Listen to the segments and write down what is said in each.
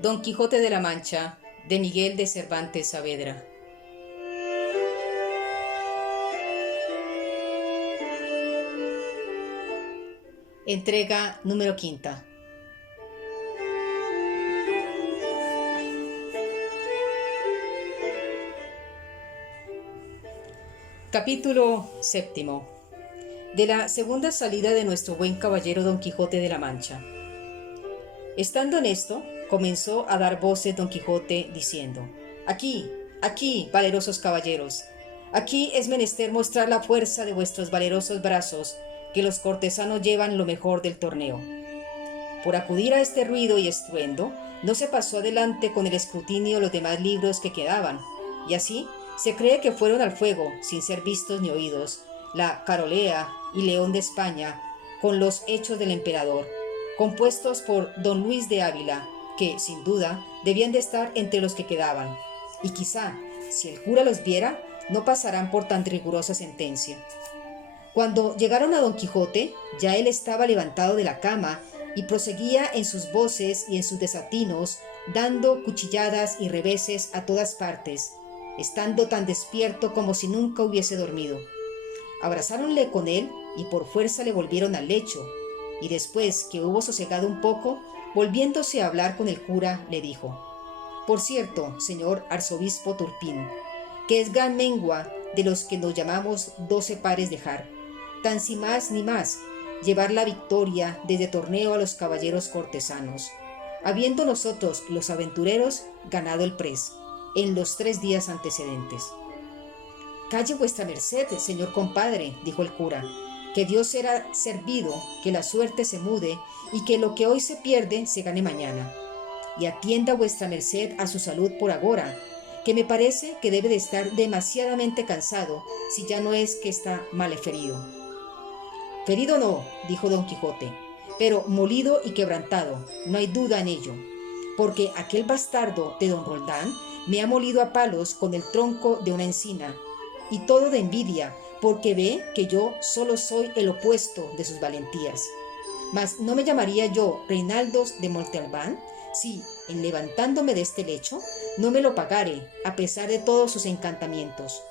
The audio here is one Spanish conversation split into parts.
Don Quijote de la Mancha, de Miguel de Cervantes Saavedra. Entrega número quinta. Capítulo séptimo. De la segunda salida de nuestro buen caballero Don Quijote de la Mancha. Estando en esto, comenzó a dar voces Don Quijote, diciendo: Aquí, aquí, valerosos caballeros, aquí es menester mostrar la fuerza de vuestros valerosos brazos, que los cortesanos llevan lo mejor del torneo. Por acudir a este ruido y estruendo, no se pasó adelante con el escrutinio los demás libros que quedaban, y así se cree que fueron al fuego, sin ser vistos ni oídos, la Carolea y León de España, con los hechos del emperador, compuestos por don Luis de Ávila, que, sin duda, debían de estar entre los que quedaban, y quizá, si el cura los viera, no pasarán por tan rigurosa sentencia. Cuando llegaron a Don Quijote, ya él estaba levantado de la cama y proseguía en sus voces y en sus desatinos, dando cuchilladas y reveses a todas partes, estando tan despierto como si nunca hubiese dormido. Abrazáronle con él y por fuerza le volvieron al lecho, y después que hubo sosegado un poco, volviéndose a hablar con el cura, le dijo: Por cierto, señor arzobispo Turpín, que es gran mengua de los que nos llamamos 12 pares dejar, tan sin más ni más, llevar la victoria desde torneo a los caballeros cortesanos, habiendo nosotros, los aventureros, ganado el prez, en los 3 días antecedentes. Calle vuestra merced, señor compadre, dijo el cura, que Dios será servido, que la suerte se mude, y que lo que hoy se pierde se gane mañana. Y atienda vuestra merced a su salud por agora, que me parece que debe de estar demasiadamente cansado, si ya no es que está maleferido. Ferido no, dijo Don Quijote, pero molido y quebrantado, no hay duda en ello, porque aquel bastardo de don Roldán me ha molido a palos con el tronco de una encina, y todo de envidia, porque ve que yo solo soy el opuesto de sus valentías. Mas no me llamaría yo Reinaldos de Montalbán si, en levantándome de este lecho, no me lo pagare, a pesar de todos sus encantamientos.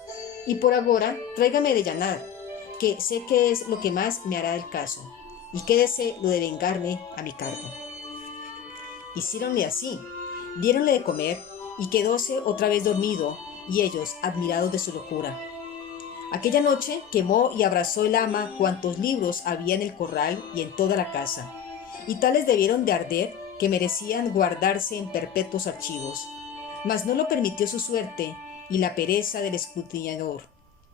Y por agora, tráigame de llanar, que sé que es lo que más me hará el caso, y quédese lo de vengarme a mi cargo. Hiciéronle así, diéronle de comer, y quedóse otra vez dormido, y ellos admirados de su locura. Aquella noche quemó y abrazó el ama cuantos libros había en el corral y en toda la casa, y tales debieron de arder que merecían guardarse en perpetuos archivos, mas no lo permitió su suerte y la pereza del escrutinador,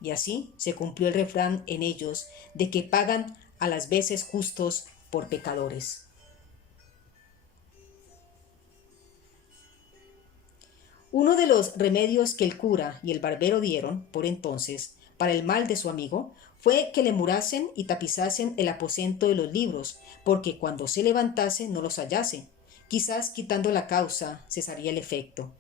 y así se cumplió el refrán en ellos de que pagan a las veces justos por pecadores. Uno de los remedios que el cura y el barbero dieron, por entonces, para el mal de su amigo, fue que le murasen y tapizasen el aposento de los libros, porque cuando se levantase no los hallase. Quizás quitando la causa cesaría el efecto.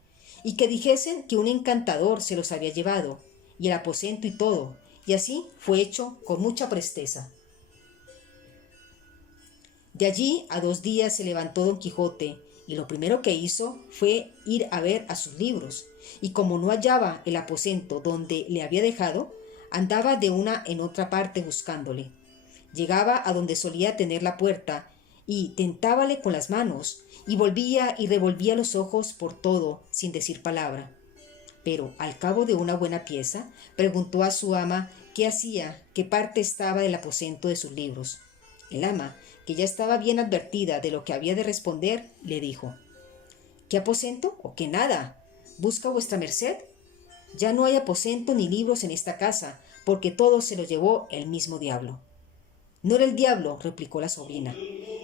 Y que dijesen que un encantador se los había llevado, y el aposento y todo, y así fue hecho con mucha presteza. De allí a 2 días se levantó Don Quijote, y lo primero que hizo fue ir a ver a sus libros, y como no hallaba el aposento donde le había dejado, andaba de una en otra parte buscándole. Llegaba a donde solía tener la puerta, y tentábale con las manos, y volvía y revolvía los ojos por todo, sin decir palabra. Pero al cabo de una buena pieza, preguntó a su ama qué hacía, qué parte estaba del aposento de sus libros. El ama, que ya estaba bien advertida de lo que había de responder, le dijo: ¿Qué aposento o qué nada? ¿Busca vuestra merced? Ya no hay aposento ni libros en esta casa, porque todo se lo llevó el mismo diablo. No era el diablo, replicó la sobrina,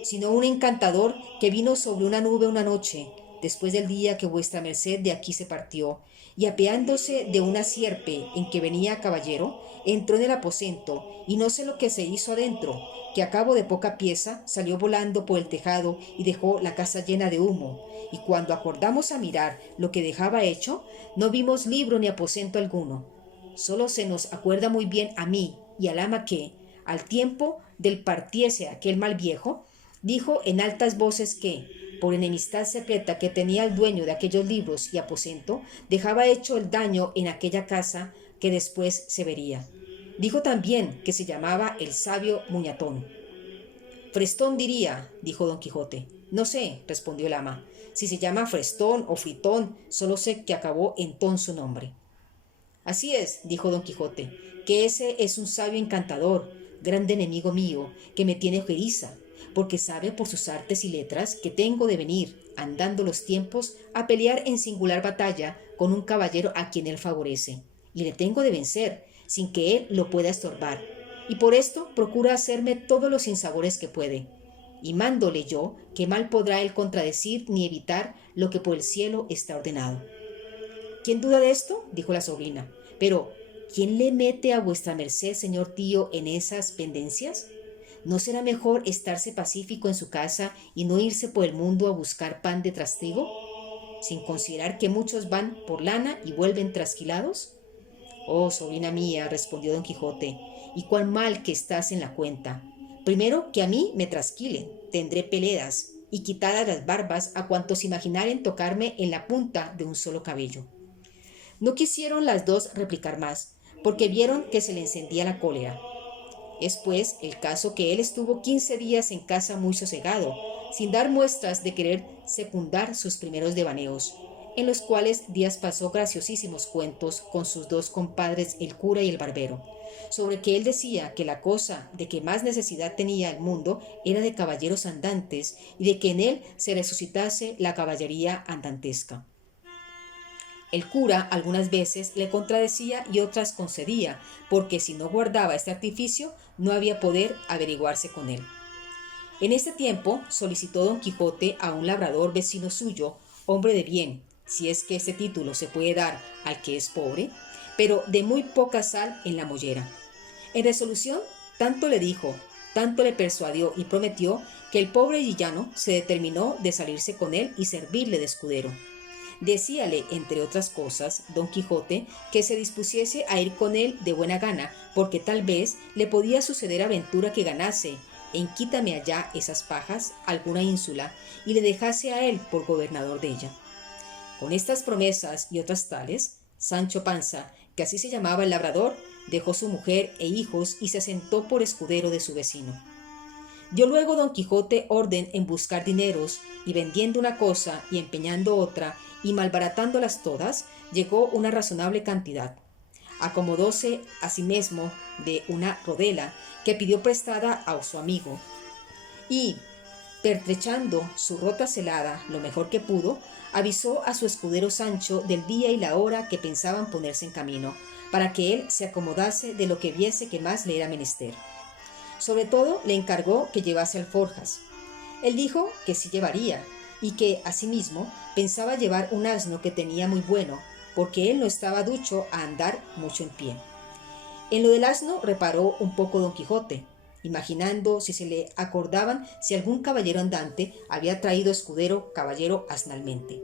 sino un encantador que vino sobre una nube una noche, después del día que vuestra merced de aquí se partió, y apeándose de una sierpe en que venía caballero, entró en el aposento, y no sé lo que se hizo adentro, que a cabo de poca pieza salió volando por el tejado y dejó la casa llena de humo, y cuando acordamos a mirar lo que dejaba hecho, no vimos libro ni aposento alguno. Solo se nos acuerda muy bien a mí y al ama que, al tiempo del partiese aquel mal viejo, dijo en altas voces que, por enemistad secreta que tenía el dueño de aquellos libros y aposento, dejaba hecho el daño en aquella casa que después se vería. Dijo también que se llamaba el sabio Muñatón. Frestón diría, dijo don Quijote. No sé, respondió el ama, si se llama Frestón o Fritón, solo sé que acabó en tón su nombre. Así es, dijo don Quijote, que ese es un sabio encantador, grande enemigo mío, que me tiene ojeriza, porque sabe por sus artes y letras que tengo de venir, andando los tiempos, a pelear en singular batalla con un caballero a quien él favorece, y le tengo de vencer, sin que él lo pueda estorbar, y por esto procura hacerme todos los sinsabores que puede. Y mándole yo que mal podrá él contradecir ni evitar lo que por el cielo está ordenado. ¿Quién duda de esto? Dijo la sobrina. Pero, ¿quién le mete a vuestra merced, señor tío, en esas pendencias? ¿No será mejor estarse pacífico en su casa y no irse por el mundo a buscar pan de trastigo, sin considerar que muchos van por lana y vuelven trasquilados? Oh, sobrina mía, respondió don Quijote, y cuán mal que estás en la cuenta. Primero que a mí me trasquilen, tendré peleas, y quitadas las barbas a cuantos imaginaren tocarme en la punta de un solo cabello. No quisieron las dos replicar más, porque vieron que se le encendía la cólera. Es pues el caso que él estuvo 15 días en casa muy sosegado, sin dar muestras de querer secundar sus primeros devaneos, en los cuales días pasó graciosísimos cuentos con sus dos compadres, el cura y el barbero, sobre que él decía que la cosa de que más necesidad tenía el mundo era de caballeros andantes y de que en él se resucitase la caballería andantesca. El cura algunas veces le contradecía y otras concedía, porque si no guardaba este artificio, no había poder averiguarse con él. En este tiempo solicitó don Quijote a un labrador vecino suyo, hombre de bien, si es que este título se puede dar al que es pobre, pero de muy poca sal en la mollera. En resolución, tanto le dijo, tanto le persuadió y prometió, que el pobre villano se determinó de salirse con él y servirle de escudero. Decíale, entre otras cosas, don Quijote que se dispusiese a ir con él de buena gana, porque tal vez le podía suceder aventura que ganase en quítame allá esas pajas alguna ínsula y le dejase a él por gobernador de ella. Con estas promesas y otras tales, Sancho Panza, que así se llamaba el labrador, dejó su mujer e hijos y se asentó por escudero de su vecino. Dio luego don Quijote orden en buscar dineros, y vendiendo una cosa y empeñando otra, y malbaratándolas todas, llegó una razonable cantidad. Acomodóse asimesmo de una rodela que pidió prestada a su amigo, y, pertrechando su rota celada lo mejor que pudo, avisó a su escudero Sancho del día y la hora que pensaban ponerse en camino, para que él se acomodase de lo que viese que más le era menester. Sobre todo le encargó que llevase alforjas. Él dijo que sí llevaría, y que asimismo pensaba llevar un asno que tenía muy bueno, porque él no estaba ducho a andar mucho en pie. En lo del asno reparó un poco don Quijote, imaginando si se le acordaban si algún caballero andante había traído escudero caballero asnalmente.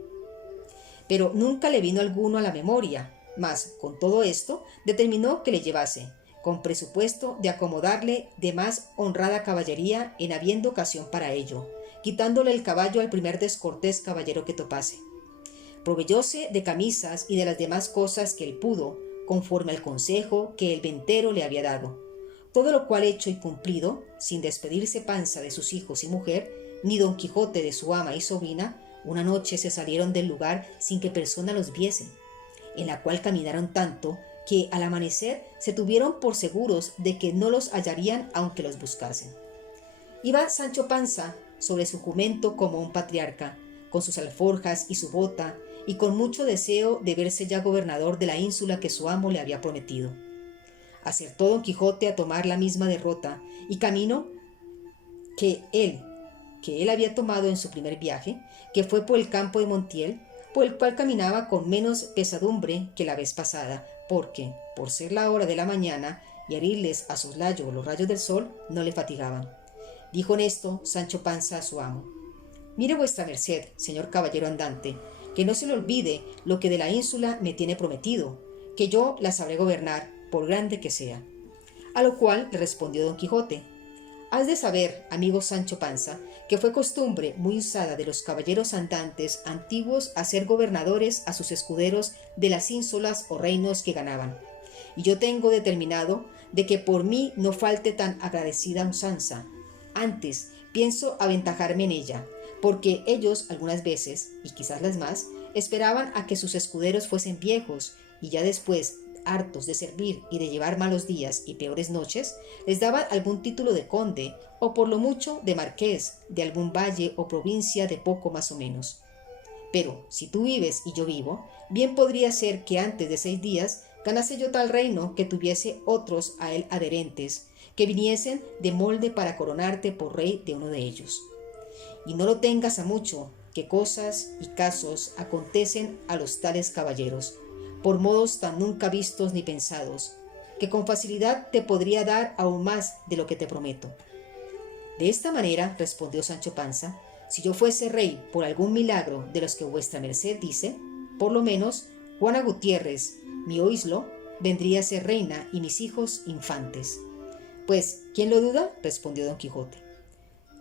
Pero nunca le vino alguno a la memoria, mas con todo esto determinó que le llevase, con presupuesto de acomodarle de más honrada caballería en habiendo ocasión para ello, quitándole el caballo al primer descortés caballero que topase. Proveyóse de camisas y de las demás cosas que él pudo, conforme al consejo que el ventero le había dado. Todo lo cual hecho y cumplido, sin despedirse Panza de sus hijos y mujer, ni don Quijote de su ama y sobrina, una noche se salieron del lugar sin que persona los viese, en la cual caminaron tanto que al amanecer se tuvieron por seguros de que no los hallarían aunque los buscasen. Iba Sancho Panza sobre su jumento como un patriarca, con sus alforjas y su bota, y con mucho deseo de verse ya gobernador de la ínsula que su amo le había prometido. Acertó don Quijote a tomar la misma derrota, y camino que él había tomado en su primer viaje, que fue por el campo de Montiel, por el cual caminaba con menos pesadumbre que la vez pasada, porque, por ser la hora de la mañana y herirles a soslayo los rayos del sol, no le fatigaban. Dijo en esto Sancho Panza a su amo: «Mire vuestra merced, señor caballero andante, que no se le olvide lo que de la ínsula me tiene prometido, que yo la sabré gobernar, por grande que sea». A lo cual le respondió don Quijote: Has de saber, amigo Sancho Panza, que fue costumbre muy usada de los caballeros andantes antiguos hacer gobernadores a sus escuderos de las ínsulas o reinos que ganaban. Y yo tengo determinado de que por mí no falte tan agradecida usanza. Antes, pienso aventajarme en ella, porque ellos algunas veces, y quizás las más, esperaban a que sus escuderos fuesen viejos, y ya después, hartos de servir y de llevar malos días y peores noches, les daban algún título de conde, o por lo mucho de marqués, de algún valle o provincia de poco más o menos. Pero, si tú vives y yo vivo, bien podría ser que antes de 6 días ganase yo tal reino que tuviese otros a él adherentes, que viniesen de molde para coronarte por rey de uno de ellos. Y no lo tengas a mucho, que cosas y casos acontecen a los tales caballeros, por modos tan nunca vistos ni pensados, que con facilidad te podría dar aún más de lo que te prometo. De esta manera, respondió Sancho Panza, si yo fuese rey por algún milagro de los que vuestra merced dice, por lo menos Juana Gutiérrez, mi oíslo, vendría a ser reina y mis hijos infantes. Pues, ¿quién lo duda? Respondió don Quijote.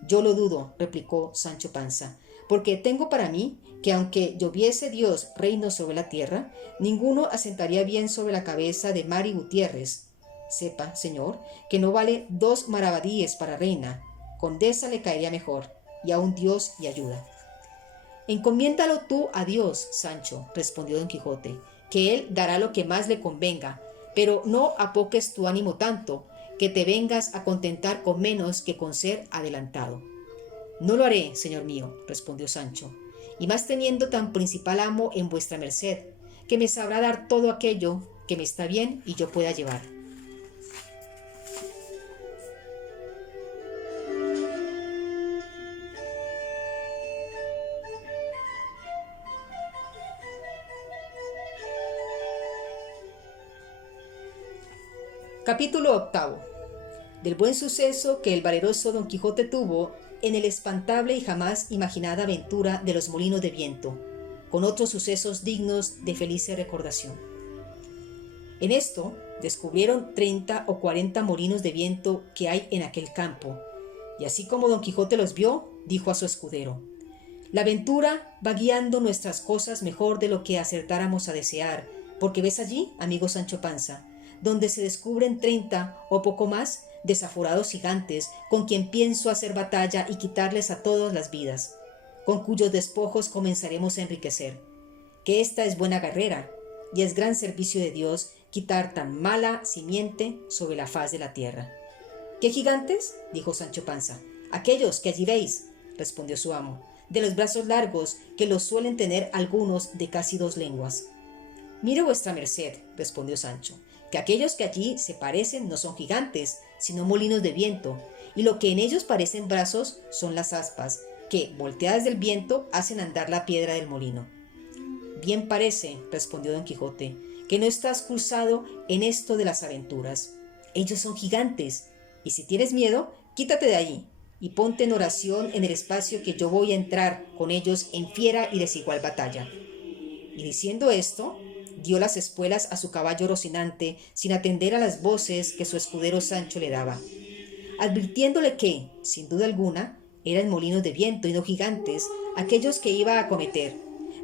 Yo lo dudo, replicó Sancho Panza, porque tengo para mí que aunque lloviese Dios reino sobre la tierra, ninguno asentaría bien sobre la cabeza de Mari Gutiérrez. Sepa, señor, que no vale 2 maravedíes para reina, condesa le caería mejor, y aun Dios y ayuda. Encomiéndalo tú a Dios, Sancho, respondió don Quijote, que él dará lo que más le convenga, pero no apoques tu ánimo tanto, que te vengas a contentar con menos que con ser adelantado. No lo haré, señor mío, respondió Sancho, y más teniendo tan principal amo en vuestra merced, que me sabrá dar todo aquello que me está bien y yo pueda llevar. Capítulo 8. Del buen suceso que el valeroso Don Quijote tuvo en el espantable y jamás imaginada aventura de los molinos de viento, con otros sucesos dignos de feliz recordación. En esto descubrieron 30 o 40 molinos de viento que hay en aquel campo, y así como Don Quijote los vio, dijo a su escudero: la aventura va guiando nuestras cosas mejor de lo que acertáramos a desear, porque ves allí, amigo Sancho Panza, donde se descubren 30 o poco más desaforados gigantes con quien pienso hacer batalla y quitarles a todos las vidas, con cuyos despojos comenzaremos a enriquecer, que esta es buena guerrera, y es gran servicio de Dios quitar tan mala simiente sobre la faz de la tierra. ¿Qué gigantes? Dijo Sancho Panza. Aquellos que allí veis, respondió su amo, de los brazos largos, que los suelen tener algunos de casi 2 lenguas. Mire vuestra merced, respondió Sancho, que aquellos que allí se parecen no son gigantes, sino molinos de viento, y lo que en ellos parecen brazos son las aspas, que, volteadas del viento, hacen andar la piedra del molino. Bien parece, respondió don Quijote, que no estás cruzado en esto de las aventuras. Ellos son gigantes, y si tienes miedo, quítate de ahí, y ponte en oración en el espacio que yo voy a entrar con ellos en fiera y desigual batalla. Y diciendo esto, dio las espuelas a su caballo Rocinante sin atender a las voces que su escudero Sancho le daba, advirtiéndole que, sin duda alguna, eran molinos de viento y no gigantes aquellos que iba a acometer.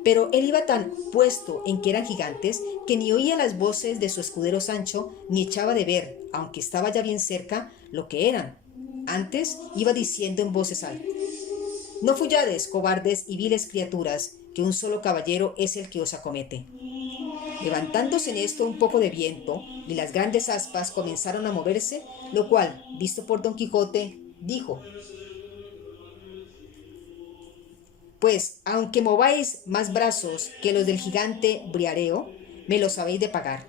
Pero él iba tan puesto en que eran gigantes que ni oía las voces de su escudero Sancho ni echaba de ver, aunque estaba ya bien cerca, lo que eran. Antes iba diciendo en voces altas: no fuyades, cobardes y viles criaturas, que un solo caballero es el que os acomete. Levantándose en esto un poco de viento, y las grandes aspas comenzaron a moverse, lo cual, visto por don Quijote, dijo: pues, aunque mováis más brazos que los del gigante Briareo, me los habéis de pagar.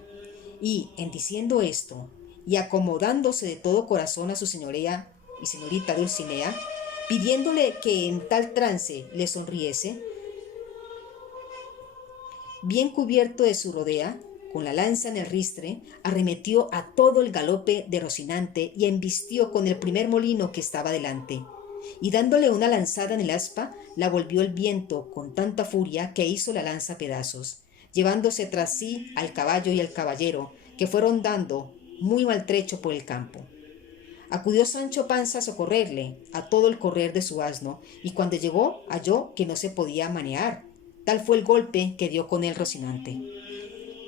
Y, en diciendo esto, y acomodándose de todo corazón a su señoría y señorita Dulcinea, pidiéndole que en tal trance le sonriese, bien cubierto de su rodea, con la lanza en el ristre, arremetió a todo el galope de Rocinante y embistió con el primer molino que estaba delante, y dándole una lanzada en el aspa, la volvió el viento con tanta furia que hizo la lanza pedazos, llevándose tras sí al caballo y al caballero, que fueron dando muy maltrecho por el campo. Acudió Sancho Panza a socorrerle a todo el correr de su asno, y cuando llegó halló que no se podía manear. Tal fue el golpe que dio con él Rocinante.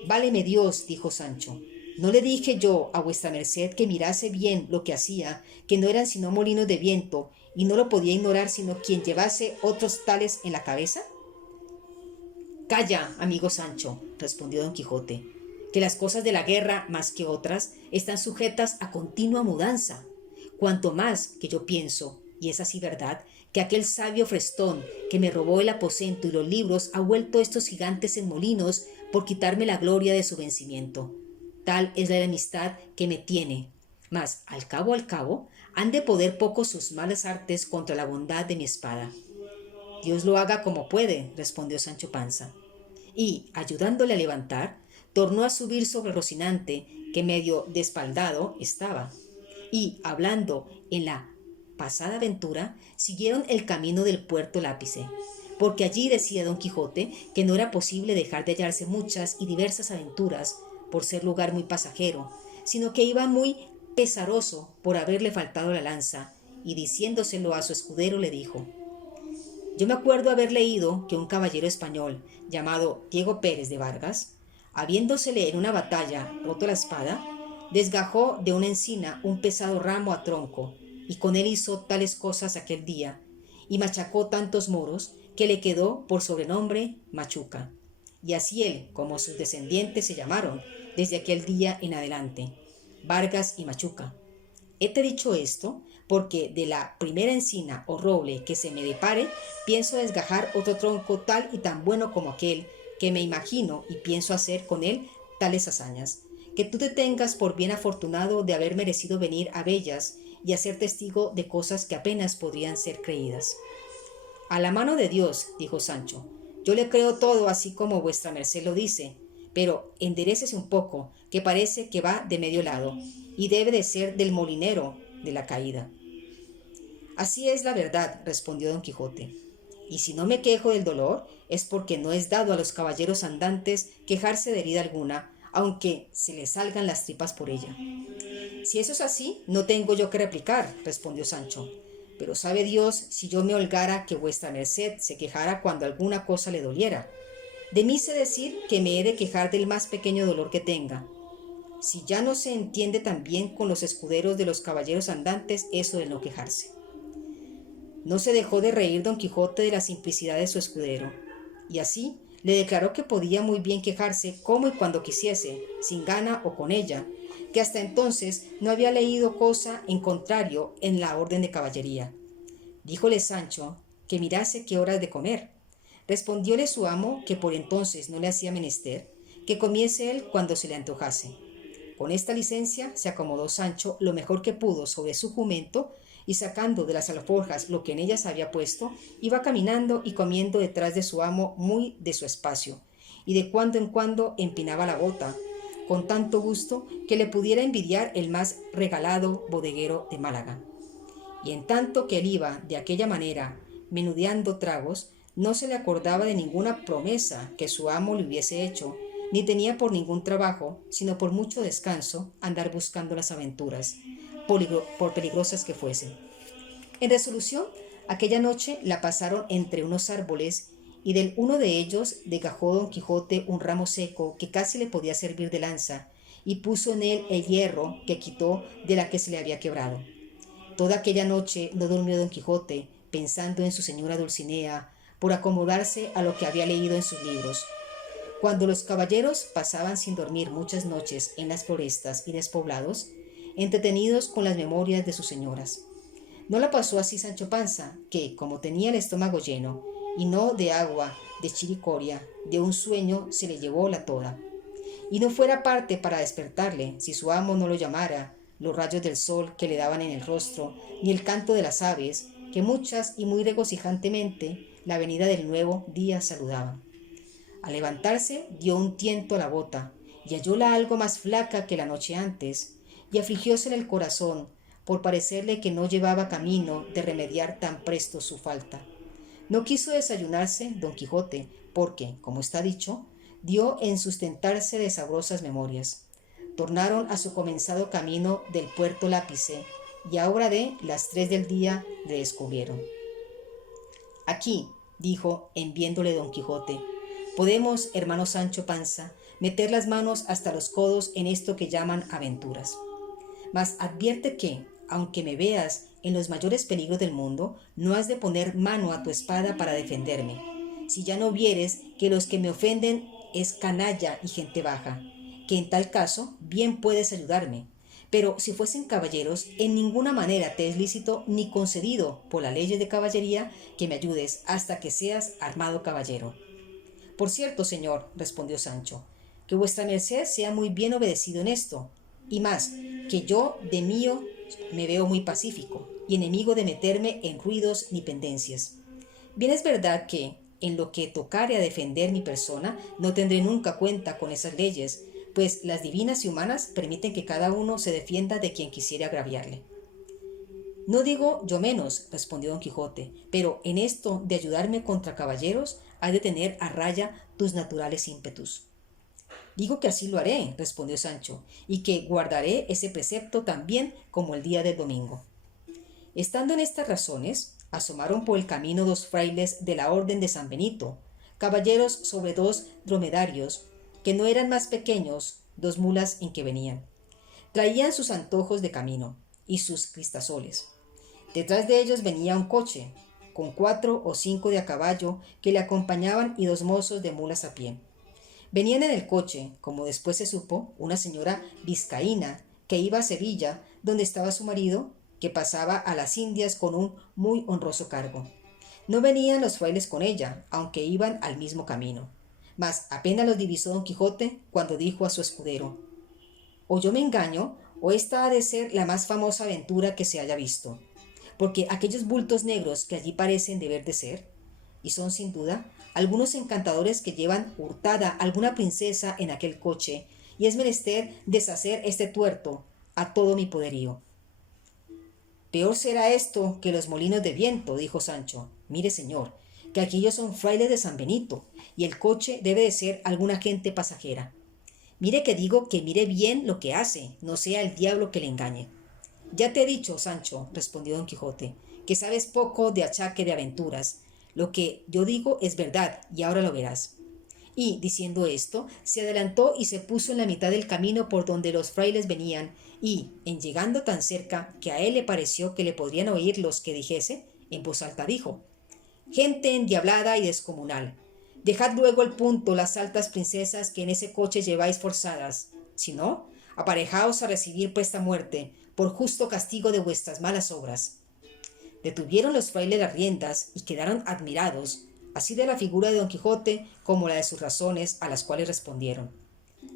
Váleme Dios, dijo Sancho, ¿no le dije yo a vuestra merced que mirase bien lo que hacía, que no eran sino molinos de viento, y no lo podía ignorar sino quien llevase otros tales en la cabeza? Calla, amigo Sancho, respondió don Quijote, que las cosas de la guerra, más que otras, están sujetas a continua mudanza. Cuanto más que yo pienso, y es así verdad, que aquel sabio Frestón, que me robó el aposento y los libros, ha vuelto estos gigantes en molinos por quitarme la gloria de su vencimiento. Tal es la enemistad que me tiene. Mas, al cabo, han de poder poco sus malas artes contra la bondad de mi espada. Dios lo haga como puede, respondió Sancho Panza. Y, ayudándole a levantar, tornó a subir sobre Rocinante, que medio despaldado estaba. Y, hablando en la pasada aventura, siguieron el camino del puerto Lápice, porque allí decía don Quijote que no era posible dejar de hallarse muchas y diversas aventuras, por ser lugar muy pasajero, sino que iba muy pesaroso por haberle faltado la lanza, y diciéndoselo a su escudero le dijo: yo me acuerdo haber leído que un caballero español, llamado Diego Pérez de Vargas, habiéndosele en una batalla roto la espada, desgajó de una encina un pesado ramo a tronco, y con él hizo tales cosas aquel día, y machacó tantos moros, que le quedó por sobrenombre Machuca. Y así él, como sus descendientes se llamaron, desde aquel día en adelante, Vargas y Machuca. Hete dicho esto porque de la primera encina o roble que se me depare, pienso desgajar otro tronco tal y tan bueno como aquel, que me imagino y pienso hacer con él tales hazañas, que tú te tengas por bien afortunado de haber merecido venir a Bellas y a ser testigo de cosas que apenas podrían ser creídas. A la mano de Dios, dijo Sancho, yo le creo todo así como vuestra merced lo dice, pero enderécese un poco, que parece que va de medio lado, y debe de ser del molinero de la caída. Así es la verdad, respondió don Quijote, y si no me quejo del dolor, es porque no es dado a los caballeros andantes quejarse de herida alguna, aunque se les salgan las tripas por ella. Si eso es así, no tengo yo que replicar, respondió Sancho, pero sabe Dios si yo me holgara que vuestra merced se quejara cuando alguna cosa le doliera. De mí sé decir que me he de quejar del más pequeño dolor que tenga. Si ya no se entiende tan bien con los escuderos de los caballeros andantes eso de no quejarse. No se dejó de reír don Quijote de la simplicidad de su escudero, y así le declaró que podía muy bien quejarse como y cuando quisiese, sin gana o con ella, que hasta entonces no había leído cosa en contrario en la orden de caballería. Díjole Sancho que mirase qué horas de comer. Respondióle su amo que por entonces no le hacía menester, que comiese él cuando se le antojase. Con esta licencia se acomodó Sancho lo mejor que pudo sobre su jumento, y sacando de las alforjas lo que en ellas había puesto, iba caminando y comiendo detrás de su amo muy de su espacio, y de cuando en cuando empinaba la bota, con tanto gusto que le pudiera envidiar el más regalado bodeguero de Málaga. Y en tanto que él iba de aquella manera, menudeando tragos, no se le acordaba de ninguna promesa que su amo le hubiese hecho, ni tenía por ningún trabajo, sino por mucho descanso, andar buscando las aventuras, por peligrosas que fuesen. En resolución, aquella noche la pasaron entre unos árboles, y del uno de ellos desgajó don Quijote un ramo seco que casi le podía servir de lanza, y puso en él el hierro que quitó de la que se le había quebrado. Toda aquella noche no durmió don Quijote, pensando en su señora Dulcinea, por acomodarse a lo que había leído en sus libros. Cuando los caballeros pasaban sin dormir muchas noches en las florestas y despoblados, entretenidos con las memorias de sus señoras. No la pasó así Sancho Panza, que, como tenía el estómago lleno, y no de agua, de chiricoria, de un sueño se le llevó la toda. Y no fuera parte para despertarle, si su amo no lo llamara, los rayos del sol que le daban en el rostro, ni el canto de las aves, que muchas y muy regocijantemente la venida del nuevo día saludaban. Al levantarse dio un tiento a la bota, y hallóla algo más flaca que la noche antes, y afligiósele el corazón, por parecerle que no llevaba camino de remediar tan presto su falta. No quiso desayunarse don Quijote, porque, como está dicho, dio en sustentarse de sabrosas memorias. Tornaron a su comenzado camino del puerto Lápice, y a hora de las 3 del día le descubrieron. Aquí, dijo en viéndole don Quijote, podemos, hermano Sancho Panza, meter las manos hasta los codos en esto que llaman aventuras. Mas advierte que, aunque me veas en los mayores peligros del mundo, no has de poner mano a tu espada para defenderme, si ya no vieres que los que me ofenden es canalla y gente baja, que en tal caso bien puedes ayudarme. Pero si fuesen caballeros, en ninguna manera te es lícito ni concedido por las leyes de caballería que me ayudes hasta que seas armado caballero. Por cierto, señor, respondió Sancho, que vuestra merced sea muy bien obedecido en esto, y más, que yo de mío me veo muy pacífico, y enemigo de meterme en ruidos ni pendencias. Bien es verdad que, en lo que tocare a defender mi persona, no tendré nunca cuenta con esas leyes, pues las divinas y humanas permiten que cada uno se defienda de quien quisiera agraviarle. No digo yo menos, respondió don Quijote, pero en esto de ayudarme contra caballeros, has de tener a raya tus naturales ímpetus. Digo que así lo haré, respondió Sancho, y que guardaré ese precepto tan bien como el día del domingo. Estando en estas razones, asomaron por el camino 2 frailes de la orden de San Benito, caballeros sobre 2 dromedarios, que no eran más pequeños, 2 mulas en que venían. Traían sus antojos de camino y sus cristasoles. Detrás de ellos venía un coche, con 4 o 5 de a caballo que le acompañaban y 2 mozos de mulas a pie. Venían en el coche, como después se supo, una señora vizcaína que iba a Sevilla, donde estaba su marido, que pasaba a las Indias con un muy honroso cargo. No venían los frailes con ella, aunque iban al mismo camino. Mas apenas los divisó don Quijote cuando dijo a su escudero: o yo me engaño, o esta ha de ser la más famosa aventura que se haya visto, porque aquellos bultos negros que allí parecen deber de ser, y son sin duda algunos encantadores que llevan hurtada alguna princesa en aquel coche, y es menester deshacer este tuerto a todo mi poderío. Peor será esto que los molinos de viento, dijo Sancho. Mire, señor, que aquellos son frailes de San Benito, y el coche debe de ser alguna gente pasajera. Mire que digo que mire bien lo que hace, no sea el diablo que le engañe. Ya te he dicho, Sancho, respondió don Quijote, que sabes poco de achaque de aventuras. Lo que yo digo es verdad, y ahora lo verás. Y, diciendo esto, se adelantó y se puso en la mitad del camino por donde los frailes venían, y, en llegando tan cerca que a él le pareció que le podrían oír los que dijese, en voz alta dijo: gente endiablada y descomunal, dejad luego al punto las altas princesas que en ese coche lleváis forzadas, si no, aparejaos a recibir presta muerte, por justo castigo de vuestras malas obras. Detuvieron los frailes las riendas y quedaron admirados, así de la figura de don Quijote como la de sus razones, a las cuales respondieron: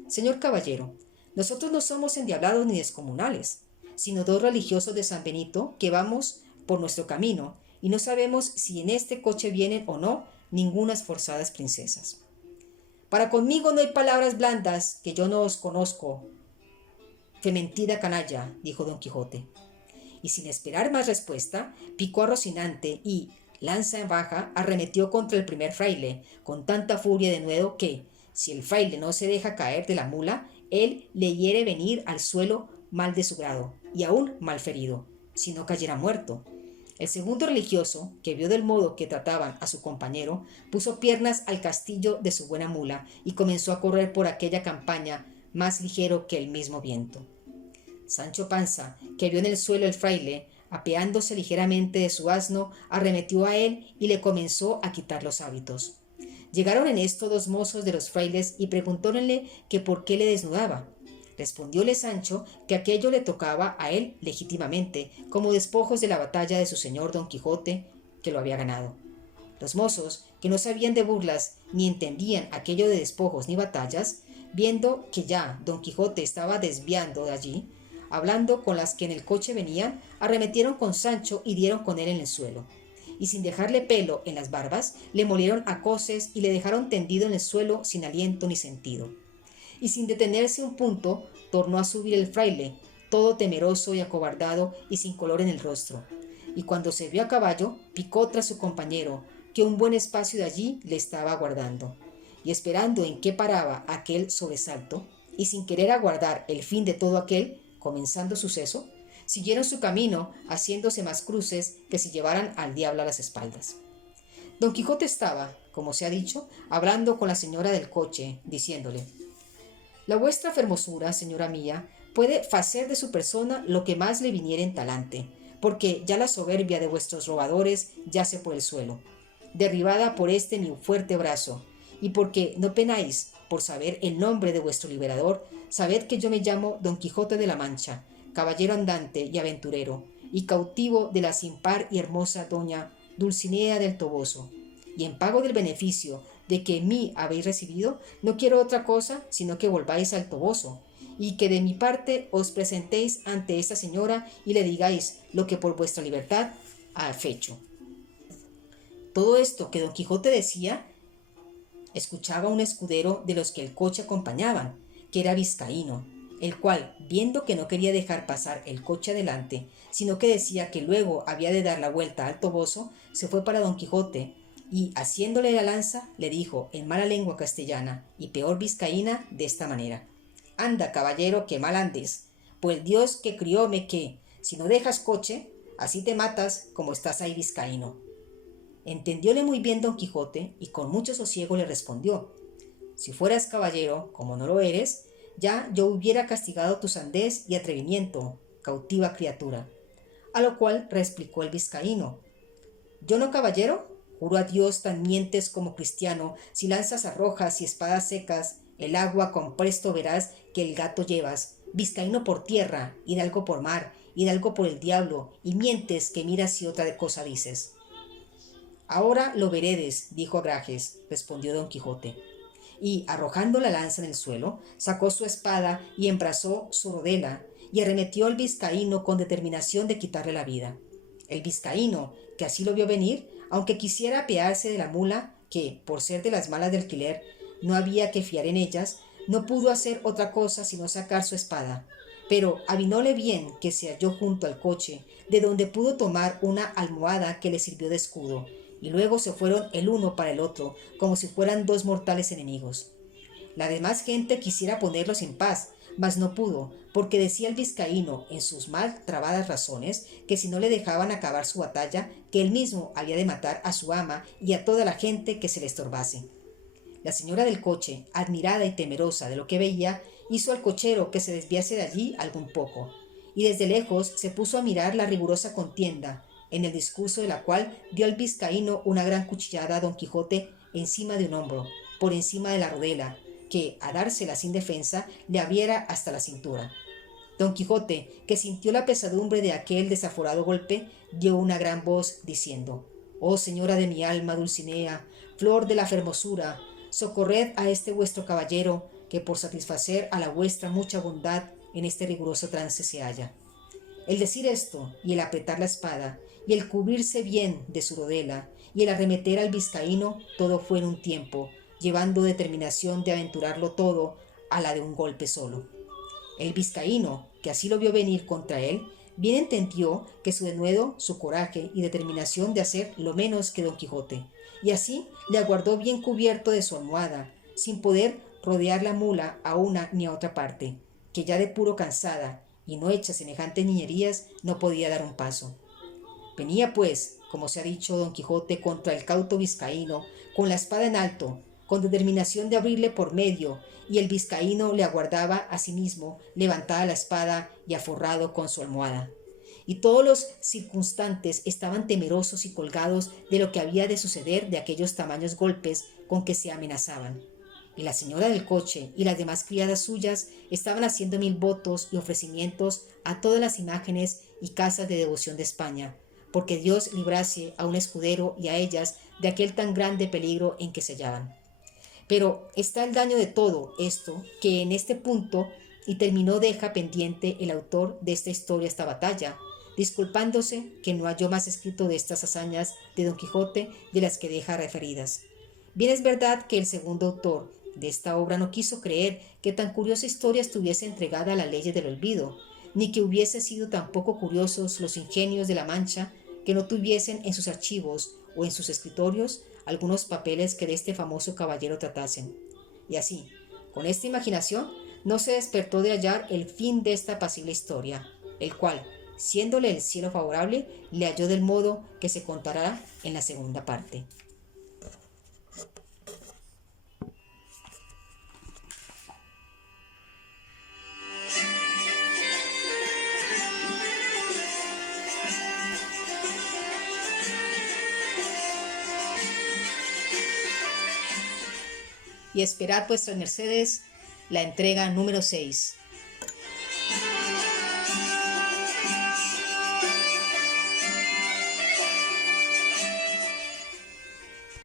señor caballero, nosotros no somos endiablados ni descomunales, sino 2 religiosos de San Benito que vamos por nuestro camino, y no sabemos si en este coche vienen o no ningunas forzadas princesas. Para conmigo no hay palabras blandas, que yo no os conozco. Fementida canalla, dijo don Quijote. Y sin esperar más respuesta, picó a Rocinante y, lanza en baja, arremetió contra el primer fraile, con tanta furia de nuevo que, si el fraile no se deja caer de la mula, él le hiere venir al suelo mal de su grado, y aún mal ferido, si no cayera muerto. El segundo religioso, que vio del modo que trataban a su compañero, puso piernas al castillo de su buena mula y comenzó a correr por aquella campaña más ligero que el mismo viento. Sancho Panza, que vio en el suelo el fraile, apeándose ligeramente de su asno, arremetió a él y le comenzó a quitar los hábitos. Llegaron en esto 2 mozos de los frailes y preguntóronle que por qué le desnudaba. Respondióle Sancho que aquello le tocaba a él legítimamente, como despojos de la batalla de su señor don Quijote, que lo había ganado. Los mozos, que no sabían de burlas ni entendían aquello de despojos ni batallas, viendo que ya don Quijote estaba desviando de allí, hablando con las que en el coche venían, arremetieron con Sancho y dieron con él en el suelo. Y sin dejarle pelo en las barbas, le molieron a coces y le dejaron tendido en el suelo sin aliento ni sentido. Y sin detenerse un punto, tornó a subir el fraile, todo temeroso y acobardado y sin color en el rostro. Y cuando se vio a caballo, picó tras su compañero, que un buen espacio de allí le estaba aguardando. Y esperando en qué paraba aquel sobresalto, y sin querer aguardar el fin de todo aquel, comenzando suceso, siguieron su camino, haciéndose más cruces que si llevaran al diablo a las espaldas. Don Quijote estaba, como se ha dicho, hablando con la señora del coche, diciéndole: «La vuestra fermosura, señora mía, puede facer de su persona lo que más le viniere en talante, porque ya la soberbia de vuestros robadores yace por el suelo, derribada por este mi fuerte brazo, y porque no penáis por saber el nombre de vuestro liberador, sabed que yo me llamo Don Quijote de la Mancha, caballero andante y aventurero, y cautivo de la sin par y hermosa doña Dulcinea del Toboso, y en pago del beneficio de que en mí habéis recibido, no quiero otra cosa sino que volváis al Toboso, y que de mi parte os presentéis ante esta señora y le digáis lo que por vuestra libertad ha fecho». Todo esto que Don Quijote decía, escuchaba un escudero de los que el coche acompañaban, que era Vizcaíno, el cual, viendo que no quería dejar pasar el coche adelante, sino que decía que luego había de dar la vuelta al Toboso, se fue para Don Quijote, y haciéndole la lanza, le dijo en mala lengua castellana y peor vizcaína de esta manera: «Anda, caballero, que mal andes, pues Dios que crióme que, si no dejas coche, así te matas como estás ahí, vizcaíno». Entendióle muy bien Don Quijote y con mucho sosiego le respondió: «Si fueras caballero, como no lo eres, ya yo hubiera castigado tu sandez y atrevimiento, cautiva criatura». A lo cual replicó el vizcaíno: «¿Yo no, caballero? Juro a Dios tan mientes como cristiano, si lanzas arrojas y espadas secas, el agua con presto verás que el gato llevas, vizcaíno por tierra, hidalgo por mar, hidalgo por el diablo, y mientes que miras si otra cosa dices». «Ahora lo veredes», dijo Agrajes, respondió Don Quijote, y arrojando la lanza en el suelo, sacó su espada y embrazó su rodela, y arremetió al vizcaíno con determinación de quitarle la vida. El vizcaíno, que así lo vio venir, aunque quisiera apearse de la mula, que, por ser de las malas de alquiler, no había que fiar en ellas, no pudo hacer otra cosa sino sacar su espada. Pero avinóle bien que se halló junto al coche, de donde pudo tomar una almohada que le sirvió de escudo, y luego se fueron el uno para el otro, como si fueran dos mortales enemigos. La demás gente quisiera ponerlos en paz, mas no pudo, porque decía el vizcaíno, en sus mal trabadas razones, que si no le dejaban acabar su batalla, que él mismo había de matar a su ama y a toda la gente que se le estorbase. La señora del coche, admirada y temerosa de lo que veía, hizo al cochero que se desviase de allí algún poco, y desde lejos se puso a mirar la rigurosa contienda, en el discurso de la cual dio al vizcaíno una gran cuchillada a Don Quijote encima de un hombro, por encima de la rodela, que, a dársela sin defensa, le abriera hasta la cintura. Don Quijote, que sintió la pesadumbre de aquel desaforado golpe, dio una gran voz, diciendo: «Oh señora de mi alma, Dulcinea, flor de la fermosura, socorred a este vuestro caballero, que por satisfacer a la vuestra mucha bondad en este riguroso trance se halla». El decir esto, y el apretar la espada, y el cubrirse bien de su rodela, y el arremeter al vizcaíno, todo fue en un tiempo, llevando determinación de aventurarlo todo a la de un golpe solo. El vizcaíno, que así lo vio venir contra él, bien entendió que su denuedo, su coraje y determinación de hacer lo menos que Don Quijote, y así le aguardó bien cubierto de su almohada, sin poder rodear la mula a una ni a otra parte, que ya de puro cansada, y no hecha semejantes niñerías, no podía dar un paso. Venía pues, como se ha dicho, Don Quijote contra el cauto vizcaíno, con la espada en alto, con determinación de abrirle por medio, y el vizcaíno le aguardaba a sí mismo, levantada la espada y aforrado con su almohada. Y todos los circunstantes estaban temerosos y colgados de lo que había de suceder de aquellos tamaños golpes con que se amenazaban. Y la señora del coche y las demás criadas suyas estaban haciendo 1000 votos y ofrecimientos a todas las imágenes y casas de devoción de España, porque Dios librase a un escudero y a ellas de aquel tan grande peligro en que se hallaban. Pero está el daño de todo esto, que en este punto y terminó deja pendiente el autor de esta historia esta batalla, disculpándose que no halló más escrito de estas hazañas de Don Quijote de las que deja referidas. Bien es verdad que el segundo autor de esta obra no quiso creer que tan curiosa historia estuviese entregada a las leyes del olvido, ni que hubiese sido tan poco curiosos los ingenios de la Mancha que no tuviesen en sus archivos o en sus escritorios algunos papeles que de este famoso caballero tratasen. Y así, con esta imaginación, no se despertó de hallar el fin de esta apacible historia, el cual, siéndole el cielo favorable, le halló del modo que se contará en la segunda parte. Y esperad vuestras mercedes la entrega número 6.